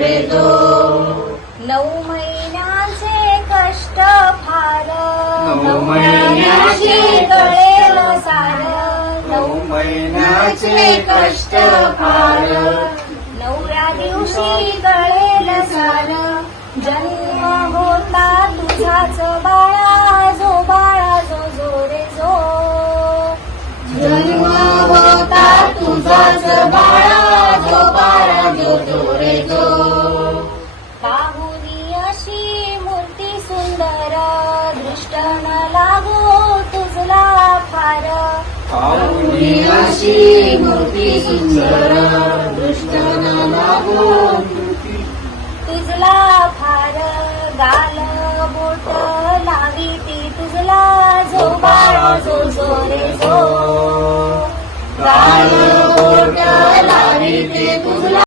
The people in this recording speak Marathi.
रे जो. 9 महिन्याचे कष्ट फार, 9 महिन्याचे कळेल सार. 9 महिन्याचे कष्ट फार. 9व्या दिवशी कळेल सार. जन्म होता तुझाच बाळा, जो बाळा जो जो रे जो. जन्म होता तुझाच बाळा, जो बाळा जो जो रे जो. पाहुनी अशी मूर्ती सुंदर, दृष्ट न लागो तुझला फार. पाहुणी अशी मूर्ती सुंदर, दृष्ट न लागो तुझला फार. गाल बोट लावी ती तुझला, जो बाळा जो जो रे जो.